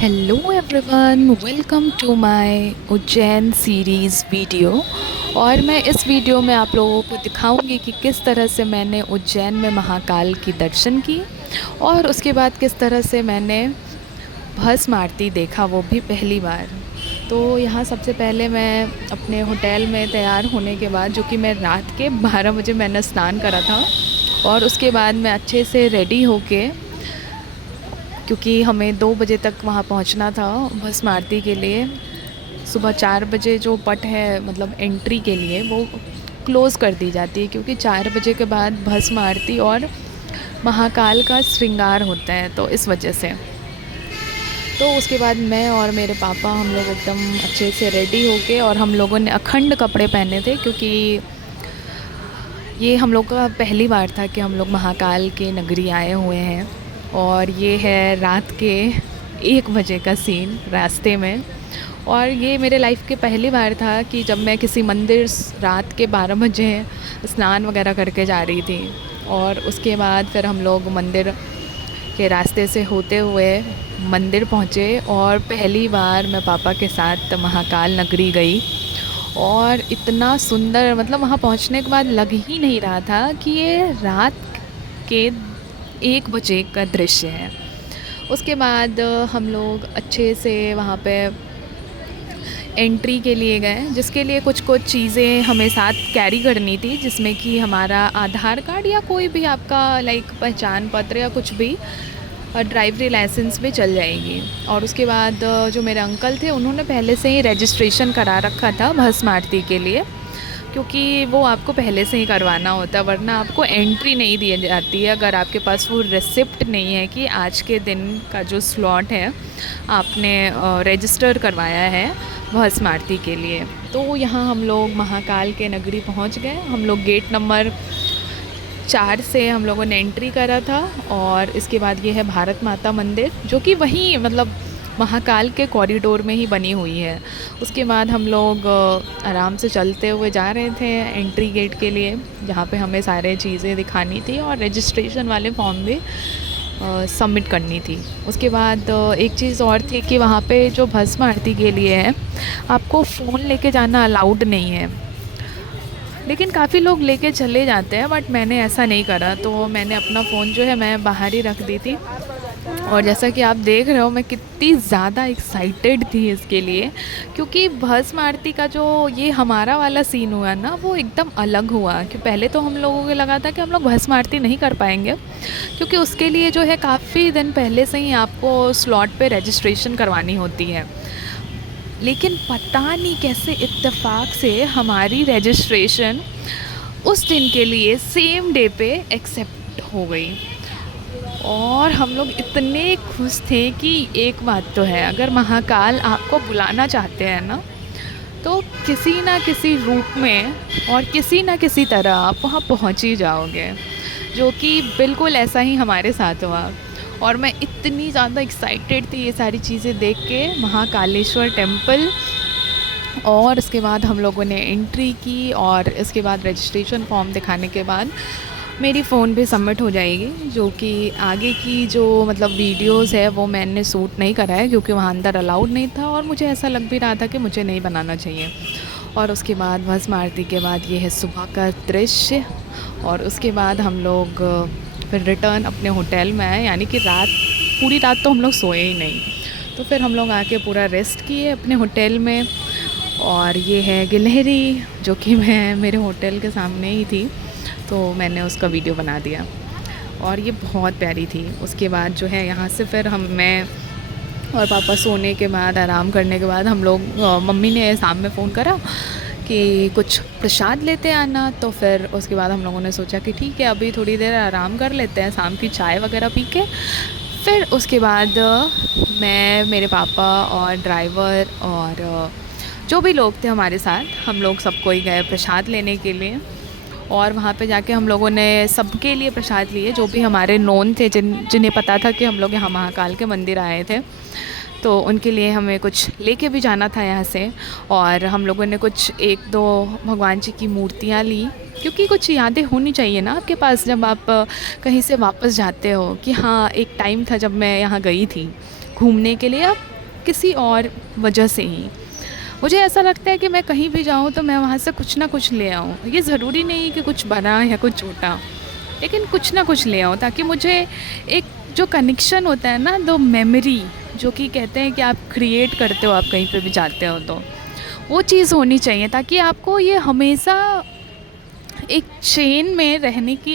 Hello everyone, welcome to my Ujjain series video. और मैं इस वीडियो में आप लोगों को दिखाऊंगी कि किस तरह से मैंने उज्जैन में महाकाल की दर्शन की और उसके बाद किस तरह से मैंने भस्म आरती देखा, वो भी पहली बार। तो यहाँ सबसे पहले मैं अपने होटल में तैयार होने के बाद, जो कि मैं रात के 12 बजे मैंने स्नान करा था, और उसके बाद मैं अच्छे से रेडी होके, क्योंकि हमें 2 बजे तक वहाँ पहुँचना था भस्म आरती के लिए। सुबह 4 बजे जो पट है, मतलब एंट्री के लिए, वो क्लोज़ कर दी जाती है, क्योंकि 4 बजे के बाद भस्म आरती और महाकाल का श्रृंगार होता है, तो इस वजह से। तो उसके बाद मैं और मेरे पापा, हम लोग एकदम अच्छे से रेडी होके, और हम लोगों ने अखंड कपड़े पहने थे, क्योंकि ये हम लोग का पहली बार था कि हम लोग महाकाल के नगरी आए हुए हैं। और ये है रात के 1 बजे का सीन रास्ते में। और ये मेरे लाइफ के पहली बार था कि जब मैं किसी मंदिर रात के 12 बजे स्नान वगैरह करके जा रही थी। और उसके बाद फिर हम लोग मंदिर के रास्ते से होते हुए मंदिर पहुँचे, और पहली बार मैं पापा के साथ महाकाल नगरी गई। और इतना सुंदर, मतलब वहाँ पहुँचने के बाद लग ही नहीं रहा था कि ये रात के 1 बजे का दृश्य है। उसके बाद हम लोग अच्छे से वहाँ पे एंट्री के लिए गए, जिसके लिए कुछ कुछ चीज़ें हमें साथ कैरी करनी थी, जिसमें कि हमारा आधार कार्ड या कोई भी आपका लाइक पहचान पत्र या कुछ भी, ड्राइवरी लाइसेंस भी चल जाएगी। और उसके बाद जो मेरे अंकल थे, उन्होंने पहले से ही रजिस्ट्रेशन करा रखा था भस्म आरती के लिए, क्योंकि वो आपको पहले से ही करवाना होता है, वरना आपको एंट्री नहीं दी जाती है अगर आपके पास वो रिसिप्ट नहीं है कि आज के दिन का जो स्लॉट है आपने रजिस्टर करवाया है भस्म आरती के लिए। तो यहाँ हम लोग महाकाल के नगरी पहुँच गए। हम लोग गेट नंबर 4 से हम लोगों ने एंट्री करा था। और इसके बाद ये है भारत माता मंदिर, जो कि वहीं मतलब महाकाल के कॉरिडोर में ही बनी हुई है। उसके बाद हम लोग आराम से चलते हुए जा रहे थे एंट्री गेट के लिए, जहाँ पे हमें सारे चीज़ें दिखानी थी और रजिस्ट्रेशन वाले फॉर्म भी सबमिट करनी थी। उसके बाद एक चीज़ और थी कि वहाँ पे जो भस्म आरती के लिए है, आपको फ़ोन लेके जाना अलाउड नहीं है। लेकिन काफ़ी लोग लेके चले जाते हैं, बट मैंने ऐसा नहीं करा। तो मैंने अपना फ़ोन जो है मैं बाहर ही रख दी थी। और जैसा कि आप देख रहे हो, मैं कितनी ज़्यादा एक्साइटेड थी इसके लिए, क्योंकि भस्म आरती का जो ये हमारा वाला सीन हुआ ना, वो एकदम अलग हुआ। कि पहले तो हम लोगों को लगा था कि हम लोग भस्म आरती नहीं कर पाएंगे, क्योंकि उसके लिए जो है काफ़ी दिन पहले से ही आपको स्लॉट पे रजिस्ट्रेशन करवानी होती है। लेकिन पता नहीं कैसे इत्तेफाक से हमारी रजिस्ट्रेशन उस दिन के लिए सेम डे पे एक्सेप्ट हो गई। और हम लोग इतने खुश थे कि एक बात तो है, अगर महाकाल आपको बुलाना चाहते हैं ना, तो किसी ना किसी रूप में और किसी ना किसी तरह आप वहाँ पहुँच ही जाओगे, जो कि बिल्कुल ऐसा ही हमारे साथ हुआ। और मैं इतनी ज़्यादा एक्साइटेड थी ये सारी चीज़ें देख के, महाकालेश्वर टेम्पल। और इसके बाद हम लोगों ने एंट्री की, और इसके बाद रजिस्ट्रेशन फॉर्म दिखाने के बाद मेरी फ़ोन पे सबमिट हो जाएगी, जो कि आगे की जो मतलब वीडियोस है वो मैंने शूट नहीं करा है, क्योंकि वहाँ अंदर अलाउड नहीं था, और मुझे ऐसा लग भी रहा था कि मुझे नहीं बनाना चाहिए। और उसके बाद भस्म आरती के बाद ये है सुबह का दृश्य। और उसके बाद हम लोग फिर रिटर्न अपने होटल में आए, यानी कि पूरी रात तो हम लोग सोए ही नहीं। तो फिर हम लोग आके पूरा रेस्ट किए अपने होटल में। और ये है गिलहरी, जो कि मैं मेरे होटल के सामने ही थी, तो मैंने उसका वीडियो बना दिया, और ये बहुत प्यारी थी। उसके बाद जो है यहाँ से फिर मैं और पापा सोने के बाद, आराम करने के बाद, हम लोग मम्मी ने शाम में फ़ोन करा कि कुछ प्रसाद लेते आना। तो फिर उसके बाद हम लोगों ने सोचा कि ठीक है, अभी थोड़ी देर आराम कर लेते हैं, शाम की चाय वगैरह पी के। फिर उसके बाद मैं, मेरे पापा और ड्राइवर और जो भी लोग थे हमारे साथ, हम लोग सबको ही गए प्रसाद लेने के लिए। और वहाँ पे जाके हम लोगों ने सबके लिए प्रसाद लिए, जो भी हमारे नोन थे, जिन्हें पता था कि हम लोग यहाँ महाकाल के मंदिर आए थे, तो उनके लिए हमें कुछ लेके भी जाना था यहाँ से। और हम लोगों ने कुछ 1-2 भगवान जी की मूर्तियाँ ली, क्योंकि कुछ यादें होनी चाहिए ना आपके पास, जब आप कहीं से वापस जाते हो, कि हाँ एक टाइम था जब मैं यहाँ गई थी। घूमने के लिए या किसी और वजह से ही। मुझे ऐसा लगता है कि मैं कहीं भी जाऊँ तो मैं वहाँ से कुछ ना कुछ ले आऊँ। ये ज़रूरी नहीं कि कुछ बड़ा या कुछ छोटा, लेकिन कुछ ना कुछ ले आऊँ ताकि मुझे एक जो कनेक्शन होता है ना, दो मेमोरी जो कि कहते हैं कि आप क्रिएट करते हो, आप कहीं पे भी जाते हो तो वो चीज़ होनी चाहिए ताकि आपको ये हमेशा एक चेन में रहने की